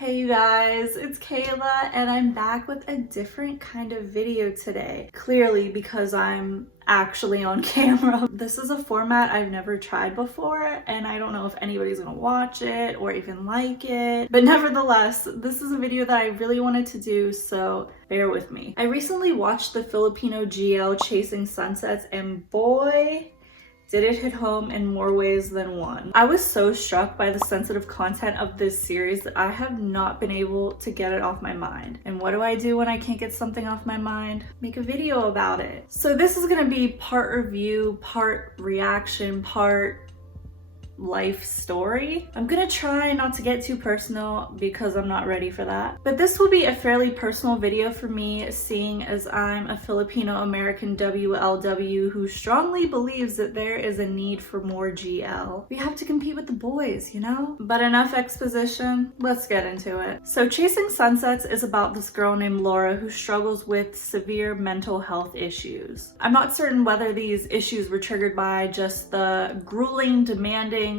Hey you guys, it's Kayla and I'm back with a different kind of video today. Clearly because I'm actually on camera. This is a format I've never tried before and I don't know if anybody's gonna watch it or even like it. But nevertheless, this is a video that I really wanted to do, so bear with me. I recently watched the Filipino GL Chasing Sunsets and boy, did it hit home in more ways than one. I was so struck by the sensitive content of this series that I have not been able to get it off my mind. And what do I do when I can't get something off my mind? Make a video about it. So this is gonna be part review, part reaction, part life story. I'm gonna try not to get too personal because I'm not ready for that. But this will be a fairly personal video for me, seeing as I'm a Filipino American WLW who strongly believes that there is a need for more GL. We have to compete with the boys, you know? But enough exposition, let's get into it. So Chasing Sunsets is about this girl named Laura who struggles with severe mental health issues. I'm not certain whether these issues were triggered by just the grueling, demanding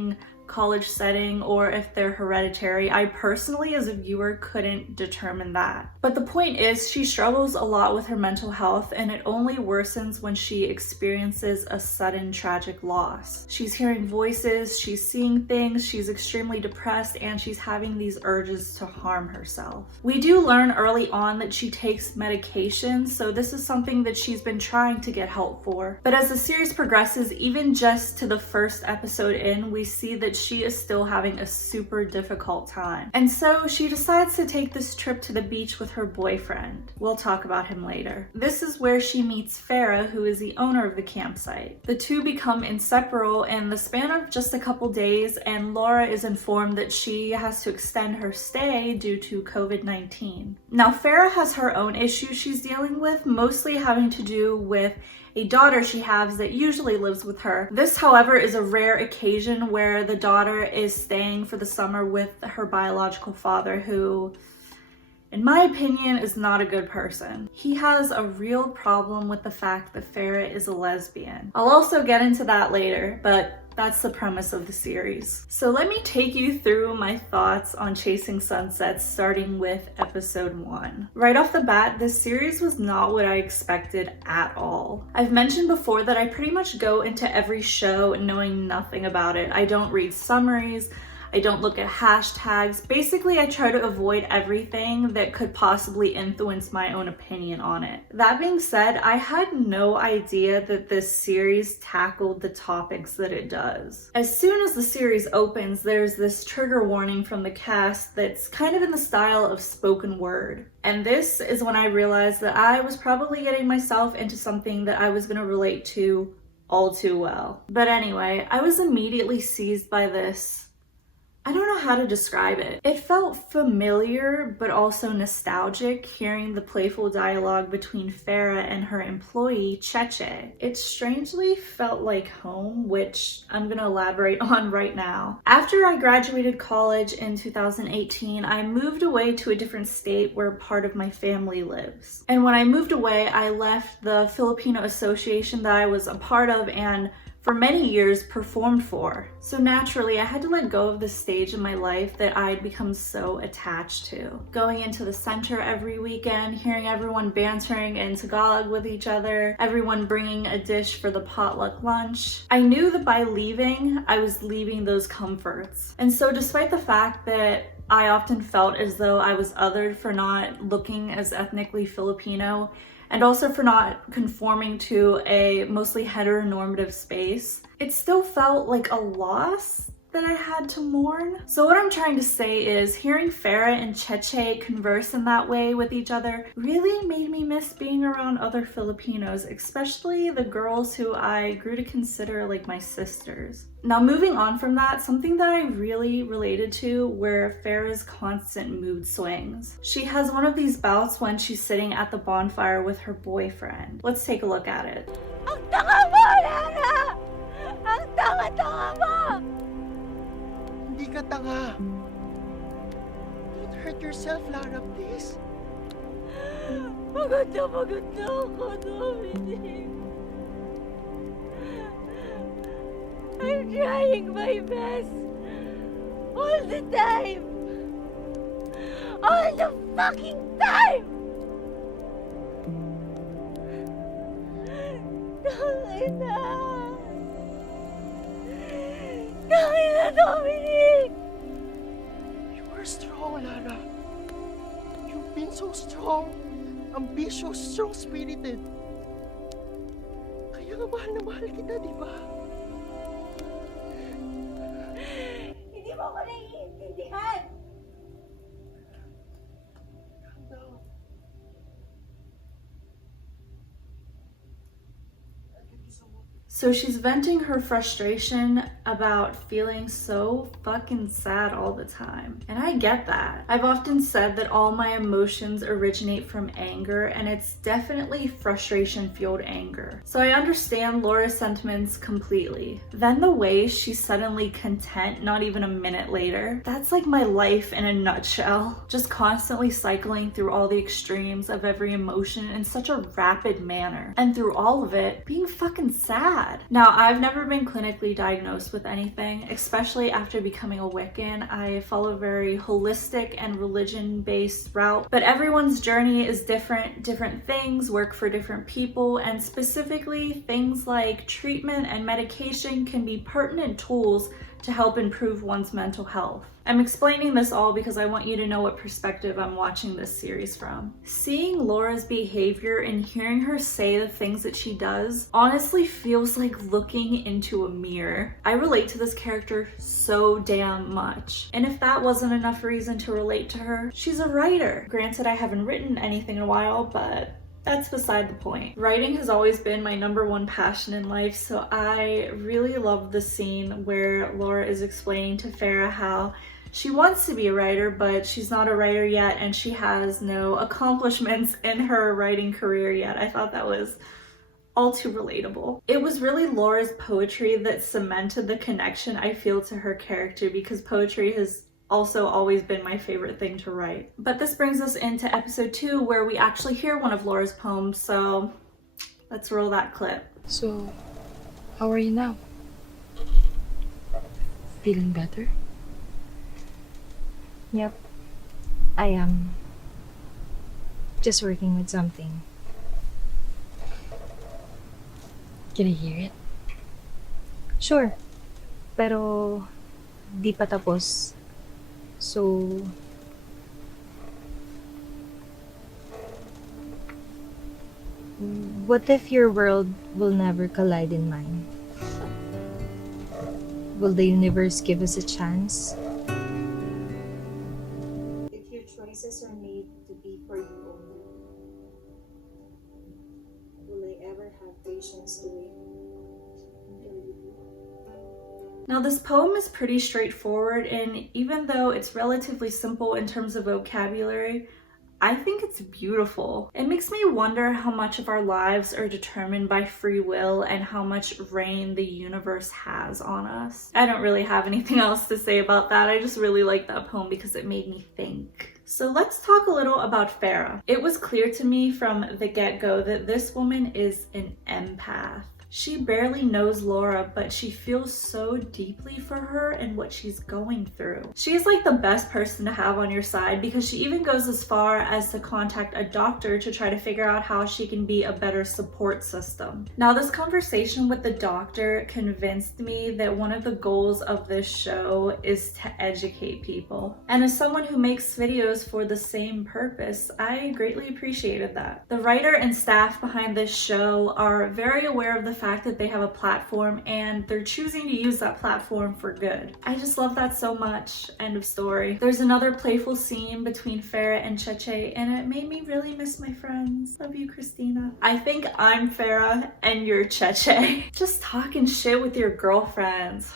college setting or if they're hereditary. I personally, as a viewer, couldn't determine that. But the point is, she struggles a lot with her mental health and it only worsens when she experiences a sudden tragic loss. She's hearing voices, she's seeing things, she's extremely depressed, and she's having these urges to harm herself. We do learn early on that she takes medication, so this is something that she's been trying to get help for. But as the series progresses, even just to the first episode in, we see that she is still having a super difficult time. And so she decides to take this trip to the beach with her boyfriend. We'll talk about him later. This is where she meets Farah, who is the owner of the campsite. The two become inseparable in the span of just a couple days, and Laura is informed that she has to extend her stay due to COVID-19. Now, Farah has her own issues she's dealing with, mostly having to do with a daughter she has that usually lives with her. This, however, is a rare occasion where the daughter is staying for the summer with her biological father, who, in my opinion, is not a good person. He has a real problem with the fact that Farah is a lesbian. I'll also get into that later, but that's the premise of the series. So let me take you through my thoughts on Chasing Sunsets, starting with episode 1. Right off the bat, this series was not what I expected at all. I've mentioned before that I pretty much go into every show knowing nothing about it. I don't read summaries, I don't look at hashtags. Basically, I try to avoid everything that could possibly influence my own opinion on it. That being said, I had no idea that this series tackled the topics that it does. As soon as the series opens, there's this trigger warning from the cast that's kind of in the style of spoken word. And this is when I realized that I was probably getting myself into something that I was going to relate to all too well. But anyway, I was immediately seized by this. I don't know how to describe it. It felt familiar, but also nostalgic, hearing the playful dialogue between Farah and her employee, Cheche. It strangely felt like home, which I'm gonna elaborate on right now. After I graduated college in 2018, I moved away to a different state where part of my family lives. And when I moved away, I left the Filipino association that I was a part of and for many years performed for. So naturally, I had to let go of the stage in my life that I'd become so attached to. Going into the center every weekend, hearing everyone bantering in Tagalog with each other, everyone bringing a dish for the potluck lunch. I knew that by leaving, I was leaving those comforts. And so despite the fact that I often felt as though I was othered for not looking as ethnically Filipino, and also for not conforming to a mostly heteronormative space, it still felt like a loss that I had to mourn. So what I'm trying to say is hearing Farah and Cheche converse in that way with each other really made me miss being around other Filipinos, especially the girls who I grew to consider like my sisters. Now moving on from that, something that I really related to were Farah's constant mood swings. She has one of these bouts when she's sitting at the bonfire with her boyfriend. Let's take a look at it. Ang tanga mo, Lara! Ang tanga-tanga mo! Hindi ka tanga. Don't hurt yourself, Lara, please. Pagod na ako, Dominic. I'm trying my best all the time. All the fucking time! Tangina! Tangina, Dominic! You are strong, Lara. You've been so strong, ambitious, strong-spirited. Kaya nga mahal na mahal kita, di ba? Hindi mo ko naiintindihan! Calm down. I'll give you some water. So she's venting her frustration about feeling so fucking sad all the time. And I get that. I've often said that all my emotions originate from anger, and it's definitely frustration-fueled anger. So I understand Laura's sentiments completely. Then the way she's suddenly content not even a minute later, that's like my life in a nutshell. Just constantly cycling through all the extremes of every emotion in such a rapid manner. And through all of it, being fucking sad. Now, I've never been clinically diagnosed with anything, especially after becoming a Wiccan. I follow a very holistic and religion-based route, but everyone's journey is different. Different things work for different people, and specifically things like treatment and medication can be pertinent tools to help improve one's mental health. I'm explaining this all because I want you to know what perspective I'm watching this series from. Seeing Laura's behavior and hearing her say the things that she does honestly feels like looking into a mirror. I relate to this character so damn much. And if that wasn't enough reason to relate to her, she's a writer. Granted, I haven't written anything in a while, but that's beside the point. Writing has always been my #1 passion in life, so I really love the scene where Laura is explaining to Farah how she wants to be a writer, but she's not a writer yet, and she has no accomplishments in her writing career yet. I thought that was all too relatable. It was really Laura's poetry that cemented the connection I feel to her character, because poetry has also always been my favorite thing to write. But this brings us into episode 2, where we actually hear one of Laura's poems, so let's roll that clip. So, how are you now? Feeling better? Yep, I am. Just working with something. Can I hear it? Sure, pero di pa tapos. So, what if your world will never collide in mine? Will the universe give us a chance? If your choices are made to be for you only, will I ever have patience to wait until you do? Now, this poem is pretty straightforward, and even though it's relatively simple in terms of vocabulary, I think it's beautiful. It makes me wonder how much of our lives are determined by free will and how much reign the universe has on us. I don't really have anything else to say about that. I just really like that poem because it made me think. So let's talk a little about Farah. It was clear to me from the get-go that this woman is an empath. She barely knows Laura, but she feels so deeply for her and what she's going through. She's like the best person to have on your side, because she even goes as far as to contact a doctor to try to figure out how she can be a better support system. Now, this conversation with the doctor convinced me that one of the goals of this show is to educate people. And as someone who makes videos for the same purpose, I greatly appreciated that. The writer and staff behind this show are very aware of the fact that they have a platform, and they're choosing to use that platform for good. I just love that so much. End of story. There's another playful scene between Farah and Cheche, and it made me really miss my friends. Love you, Christina. I think I'm Farah and you're Cheche. Just talking shit with your girlfriends.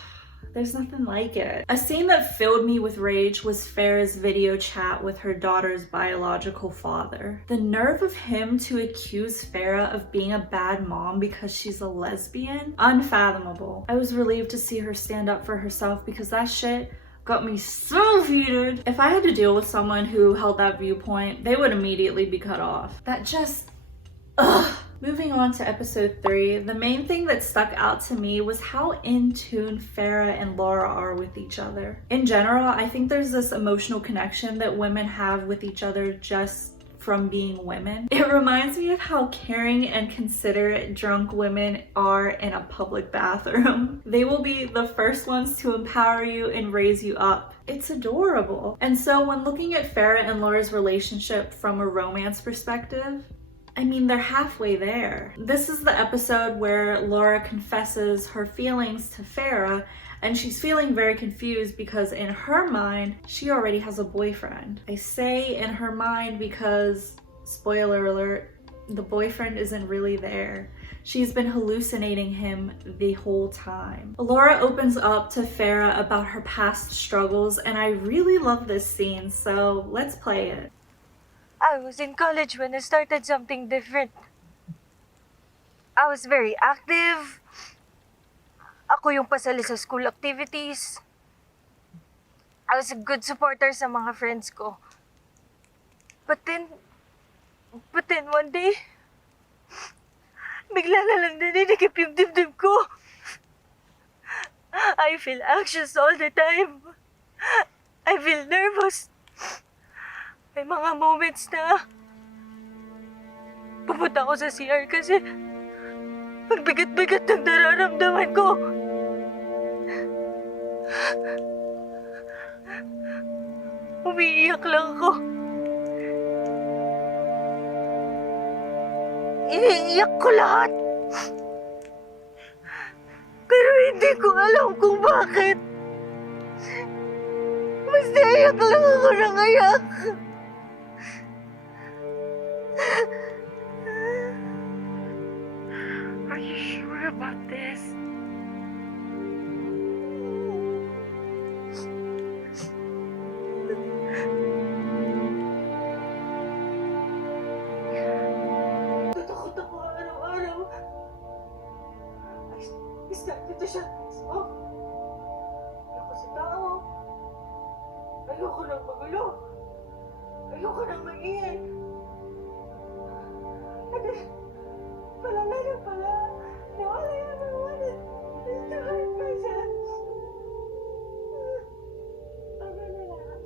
There's nothing like it. A scene that filled me with rage was Farah's video chat with her daughter's biological father. The nerve of him to accuse Farah of being a bad mom because she's a lesbian? Unfathomable. I was relieved to see her stand up for herself, because that shit got me so heated. If I had to deal with someone who held that viewpoint, they would immediately be cut off. That just Ugh. Moving on to episode 3, the main thing that stuck out to me was how in tune Farrah and Laura are with each other. In general, I think there's this emotional connection that women have with each other just from being women. It reminds me of how caring and considerate drunk women are in a public bathroom. They will be the first ones to empower you and raise you up. It's adorable. And so when looking at Farrah and Laura's relationship from a romance perspective, I mean, they're halfway there. This is the episode where Laura confesses her feelings to Farrah, and she's feeling very confused because in her mind, she already has a boyfriend. I say in her mind because, spoiler alert, the boyfriend isn't really there. She's been hallucinating him the whole time. Laura opens up to Farrah about her past struggles, and I really love this scene, so let's play it. I was in college when I started something different. I was very active. Ako yung pasali sa school activities. I was a good supporter sa mga friends ko. But then one day, bigla na lang naninikip yung dibdib ko. I feel anxious all the time. I feel nervous. May mga moments na pupunta ako sa CR kasi ang bigat-bigat ng nararamdaman ko. Umiiyak lang ako. Iniiyak ko lahat. Pero hindi ko alam kung bakit. Basta iyak lang ako ng iyak. Are you sure about this? Tatakot ako araw-araw. I started to shut myself. Ayoko sa tao. Ayoko nang magulo. Ayoko nang maingay. Pala, now all I ever wanted is to hurt myself. Tama na lang.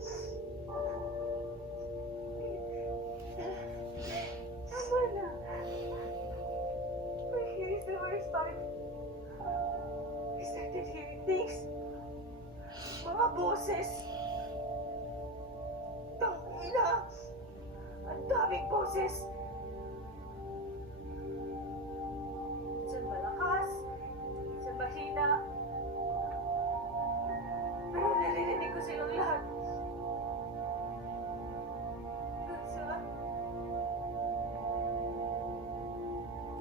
Tama na. But here's the worst part. I started hearing things. Mga boses. Tangina. Ang daming boses. Minsan malakas, minsan mahina. Pero naririnig ko silang lahat. Hanggang sa...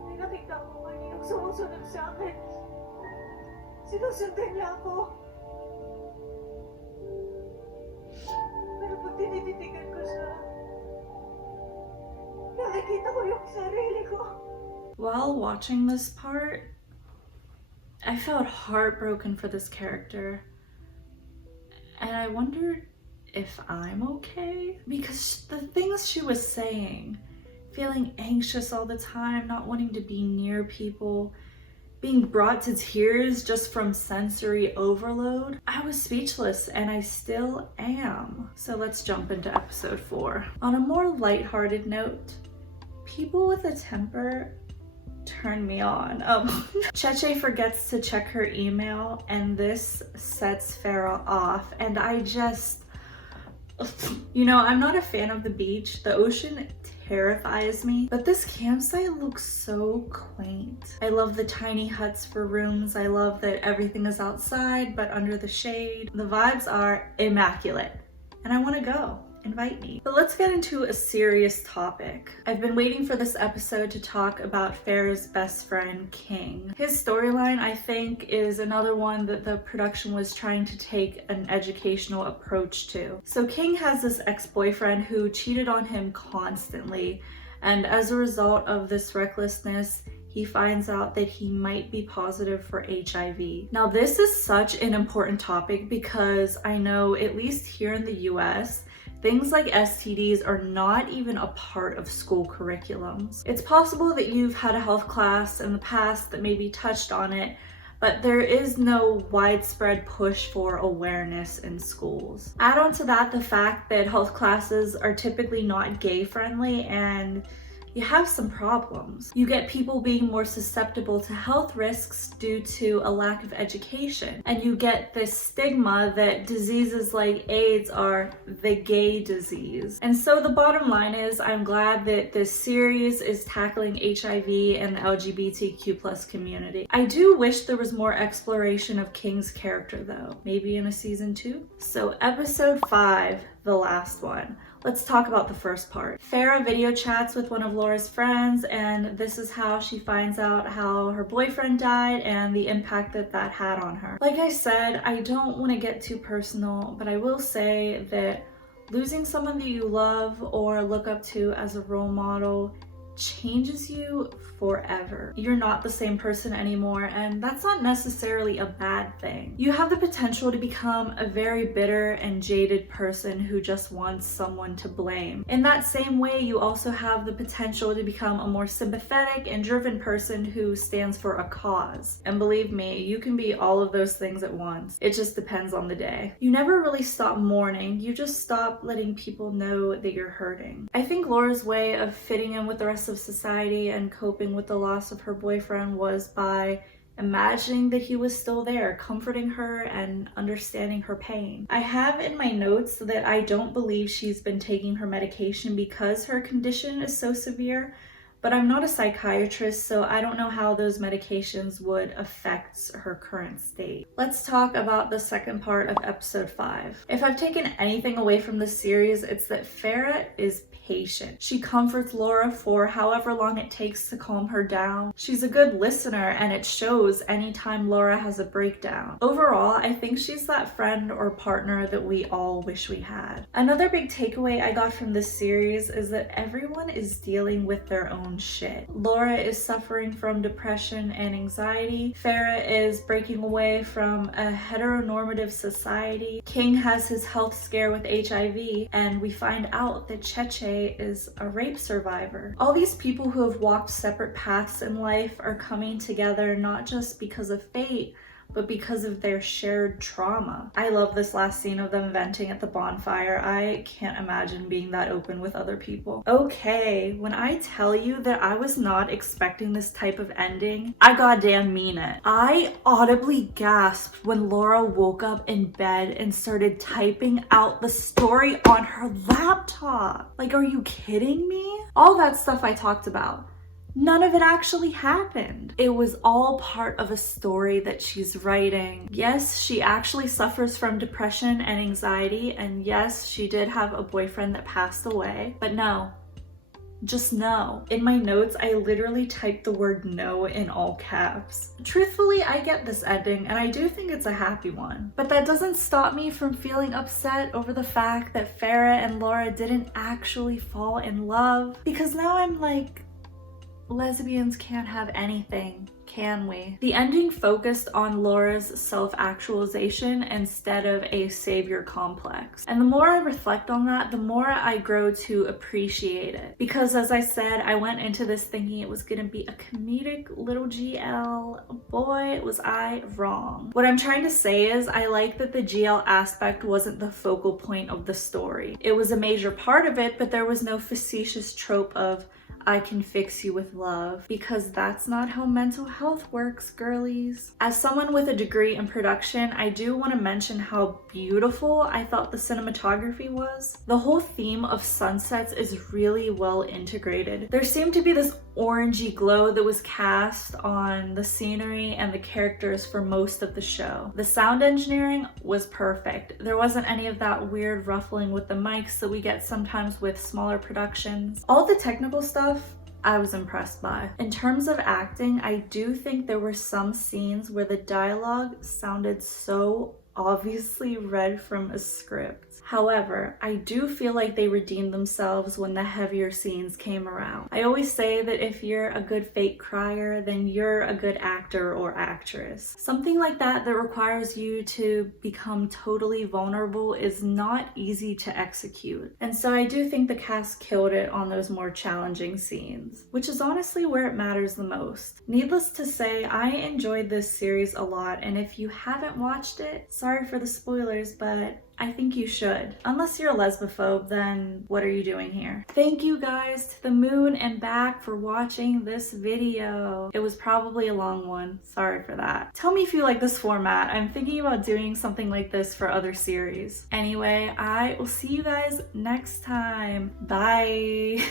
May nakita ko kaninang sumusunod sa akin. Sinusundan niya ako. Pero pag tinititigan ko siya, nakikita ko yung sarili ko. While watching this part, I felt heartbroken for this character. And I wondered if I'm okay? Because the things she was saying, feeling anxious all the time, not wanting to be near people, being brought to tears just from sensory overload, I was speechless and I still am. So let's jump into episode 4. On a more lighthearted note, people with a temper turn me on. Cheche forgets to check her email and this sets Farrah off, and I just, you know, I'm not a fan of the beach. The ocean terrifies me, but this campsite looks so quaint. I love the tiny huts for rooms. I love that everything is outside but under the shade. The vibes are immaculate and I want to go. Invite me. But let's get into a serious topic. I've been waiting for this episode to talk about Farrah's best friend, King. His storyline, I think, is another one that the production was trying to take an educational approach to. So King has this ex-boyfriend who cheated on him constantly, and as a result of this recklessness, he finds out that he might be positive for HIV. Now, this is such an important topic because I know, at least here in the US, Things like STDs are not even a part of school curriculums. It's possible that you've had a health class in the past that maybe touched on it, but there is no widespread push for awareness in schools. Add on to that the fact that health classes are typically not gay friendly, and you have some problems. You get people being more susceptible to health risks due to a lack of education. And you get this stigma that diseases like AIDS are the gay disease. And so the bottom line is, I'm glad that this series is tackling HIV and the LGBTQ+ community. I do wish there was more exploration of King's character though, maybe in a season 2. So episode 5, the last one. Let's talk about the first part. Farrah video chats with one of Laura's friends, and this is how she finds out how her boyfriend died and the impact that that had on her. Like I said, I don't want to get too personal, but I will say that losing someone that you love or look up to as a role model changes you forever. You're not the same person anymore, and that's not necessarily a bad thing. You have the potential to become a very bitter and jaded person who just wants someone to blame. In that same way, you also have the potential to become a more sympathetic and driven person who stands for a cause. And believe me, you can be all of those things at once. It just depends on the day. You never really stop mourning, you just stop letting people know that you're hurting. I think Laura's way of fitting in with the rest of society and coping with the loss of her boyfriend was by imagining that he was still there, comforting her and understanding her pain. I have in my notes that I don't believe she's been taking her medication because her condition is so severe, but I'm not a psychiatrist, so I don't know how those medications would affect her current state. Let's talk about the second part of episode 5. If I've taken anything away from this series, it's that Farrah is patient. She comforts Laura for however long it takes to calm her down. She's a good listener, and it shows anytime Laura has a breakdown. Overall, I think she's that friend or partner that we all wish we had. Another big takeaway I got from this series is that everyone is dealing with their own shit. Laura is suffering from depression and anxiety. Farrah is breaking away from a heteronormative society. King has his health scare with HIV, and we find out that Cheche is a rape survivor. All these people who have walked separate paths in life are coming together not just because of fate, but because of their shared trauma. I love this last scene of them venting at the bonfire. I can't imagine being that open with other people. Okay, when I tell you that I was not expecting this type of ending, I goddamn mean it. I audibly gasped when Laura woke up in bed and started typing out the story on her laptop. Like, are you kidding me? All that stuff I talked about, none of it actually happened. It was all part of a story that she's writing. Yes, she actually suffers from depression and anxiety, and yes, she did have a boyfriend that passed away, but no. Just no. In my notes, I literally typed the word no in all caps. Truthfully, I get this ending, and I do think it's a happy one. But that doesn't stop me from feeling upset over the fact that Farrah and Laura didn't actually fall in love. Because now I'm like, lesbians can't have anything, can we? The ending focused on Laura's self-actualization instead of a savior complex. And the more I reflect on that, the more I grow to appreciate it. Because as I said, I went into this thinking it was gonna be a comedic little GL. Boy, was I wrong. What I'm trying to say is I like that the GL aspect wasn't the focal point of the story. It was a major part of it, but there was no facetious trope of I can fix you with love, because that's not how mental health works, girlies. As someone with a degree in production, I do want to mention how beautiful I thought the cinematography was. The whole theme of sunsets is really well integrated. There seemed to be this orangey glow that was cast on the scenery and the characters for most of the show. The sound engineering was perfect. There wasn't any of that weird ruffling with the mics that we get sometimes with smaller productions. All the technical stuff I was impressed by. In terms of acting, I do think there were some scenes where the dialogue sounded so obviously read from a script. However, I do feel like they redeemed themselves when the heavier scenes came around. I always say that if you're a good fake crier, then you're a good actor or actress. Something like that requires you to become totally vulnerable is not easy to execute. And so I do think the cast killed it on those more challenging scenes, which is honestly where it matters the most. Needless to say, I enjoyed this series a lot, and if you haven't watched it, sorry for the spoilers, but I think you should. Unless you're a lesbophobe, then what are you doing here? Thank you guys to the moon and back for watching this video. It was probably a long one. Sorry for that. Tell me if you like this format. I'm thinking about doing something like this for other series. Anyway, I will see you guys next time. Bye.